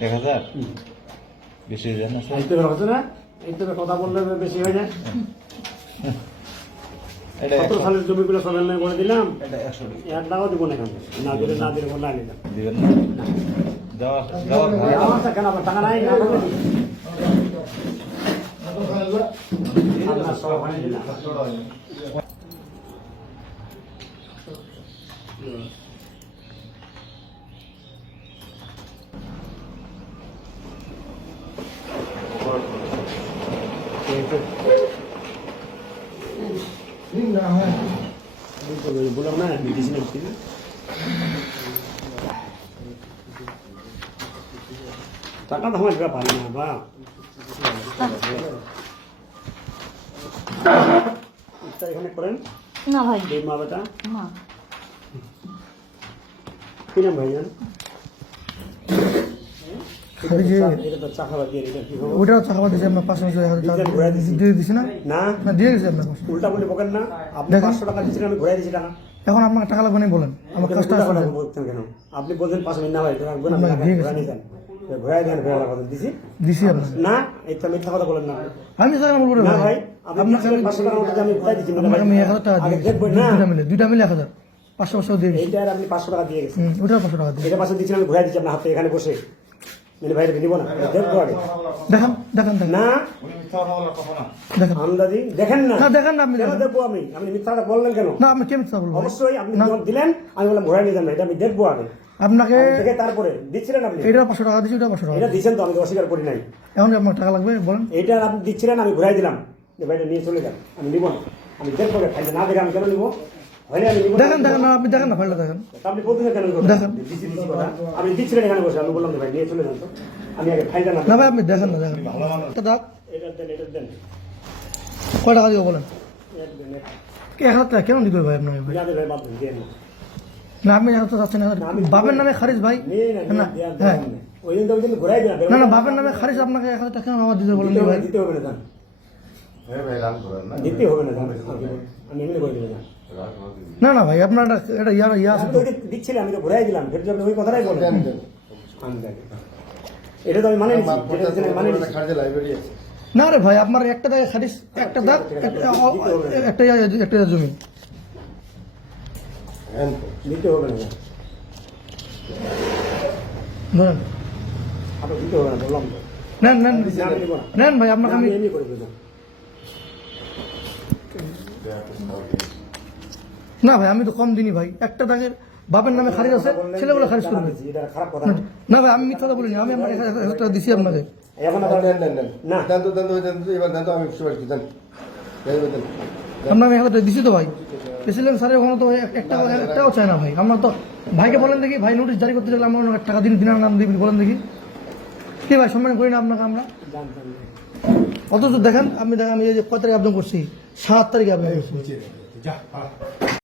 1000 বেশি হয়ে যায় না স্যার? এইটা হচ্ছে না, এইটা কথা বললে বেশি হয়ে যায়। এটা 17 সালের জমিগুলো সব এমনি করে দিলাম, এটা 100 1 টাকাও দিব না এখানে। না দিলে না দিলে না নিলাম। দিবেন না? দেওয়া দেওয়া আমার টাকা না, টাকা নাই না আমাকে দিন। আপনার সব ওখানে দিলাম। বললাম না মেডিসিন টাকা তো আমার পারি না বা এখানে করেন না ভাই মা বেটা না কি নাম ভাইজান? ওটা চাকাবা দিয়েছে আপনার 500 দিয়ে দিছি না? না না দিয়ে দিয়েছি আপনার 500। উল্টা বলে বকেন না, আপনি 500 টাকা দিচ্ছেন, আমি ঘুরাই দিচ্ছি টাকা। এখন আপনার টাকা লাগবে না বলেন, আমার কাজটা উল্টা আছে। কথা বলছেন কেন? আপনি বলছেন 500 না ভাই রাখবেন, আমি না, টাকা দিয়ে গেছি। ঘুরাই নিয়ে যান, ঘুরাই দেন, ঘুরাই কথা দিছি দিছি আপনার। না, এটা মিথ্যা কথা বলেন না। আমি স্যার বলবো না ভাই, ভাই আপনি আপনাকে দিচ্ছিলেন 500 টাকা মতো আমি ঘুরাই দিচ্ছি না ভাই। আমি 1000 টাকা আগে দিয়ে দেখবেন না, দুইটা মিলে 1000 500 দিয়ে দিচ্ছি। এইটা আর আপনি 500 টাকা দিয়ে গেছেন, ওটা 500 টাকা দিয়ে এটা 500 দিচ্ছেন, আমি ঘুরাই দিচ্ছি আপনার হাতে এখানে বসে। মানে ভাই নিব না, দেখবো আগে দেখেন দেখেন দেখেন না উনি মিথ্যা কথা বলার কথা না। দেখেন আমদাদি দেখেন না, না দেখেন না আপনি কেন দেখেন দেখবো আমি? আপনি মিথ্যা কথা বললেন কেন? না আমি কেমন বলবো ভাই? অবশ্যই আপনি না। যখন দিলেন আমি বললাম ঘুরাই নিয়ে যান না, এটা আমি দেখবো আগে। আপনাকে আমি দেখে তারপরে দিচ্ছিলেন আপনি, এটা 500 টাকা দিচ্ছি, ওটা 500 টাকা এটা দিচ্ছেন তো, আমি তো অস্বীকার করি নাই। এখন আপনার টাকা লাগবে বলেন। এইটা আপনি দিচ্ছিলেন, আমি ঘুরাই দিলাম, যে ভাইটা নিয়ে চলে যান, আমি নিব না, আমি দেখবো খাইতে না দেখে আমি কেন নিবো? হয়নি আমি নিব না। দেখেন দেখেন না আপনি দেখেন না ফাইলটা দেখেন। তা আপনি বলতেছেন কেন এই কথা? দেখেন। দিচ্ছি কথা, আপনি দিচ্ছিলেন এখানে বসে, আমি বললাম যে ভাই নিয়ে চলে যান তো, আমি আগে ফাইলটা না না ভাই আপনি দেখেন না দেখেন তো দাও এটা দেন, এটা দেন, কয় টাকা দিব বলেন? এটা দেন, এটা। কি 1000 টাকা কেন দিবে ভাই আপনাকে ভাই? যাদের ভাই বাদ দেন, দিয়ে না। না আপনি 1000 টাকা চাচ্ছেন না, বাপের নামে খারিজ ভাই। নিয়ে না, না দেন, হ্যাঁ দেন। ওই দিন তো ওই দিন ঘুরাই দিলাম। না না বাপের নামে খারিজ আপনাকে 1000 টাকা কেন আমার দিতে বলেন দিতে হবে ভাই? না, দিতে হবে না, দেন। দিতে হবে না, দেন। আমি এমনি করে দিলাম। না না ভাই আপনার এটা ইয়া আছে আমি তো। তো ওকে দিচ্ছিলাম, আমি তো ঘুরাই দিলাম, ফের আপনি ওই কথাটাই বলেন। আমি দেখি। এটা তো আমি মানে নিচ্ছি, যেটা দিচ্ছেন আমি মানে নিচ্ছি। না রে ভাই আপনার একটা দাগে খারিজ, একটা দাগ, একটা জমি। দিতে হবে না, ধরেন আপনার দিতে হবে না, বললাম তো। নেন নেন না, আমি নিবো না। নেন ভাই আপনাকে আমি আমি এমনি করে দিলাম। না ভাই আমি তো কম দিনই ভাই, একটা দাগের বাপের নামে খারিজ আছে, ছেলেগুলো খারিজ করবে। এটা খারাপ কথা না। না ভাই আমি মিথ্যা কথা বলিনি, আমি আপনার 1000 টাকা দিছি আপনাকে। এখন আবার না, আপনার আমি 1000 টাকা দিছি তো ভাই। প্রেসিডেন্ট স্যারের ওখানে তো একটাও চায় না ভাই। আমরা তো ভাইকে বলেন দেখি, ভাই নোটিশ জারি করতে গেলে আমরা 1 টাকা দিন দিনার নাম দিবি বলেন দেখি। কি ভাই সম্মান করি না আপনাকে আমরা? জানতাম না। অথচ দেখেন আমি এই যে কয় তারিখে আবেদন করছি, 7 তারিখে আবেদন করছি।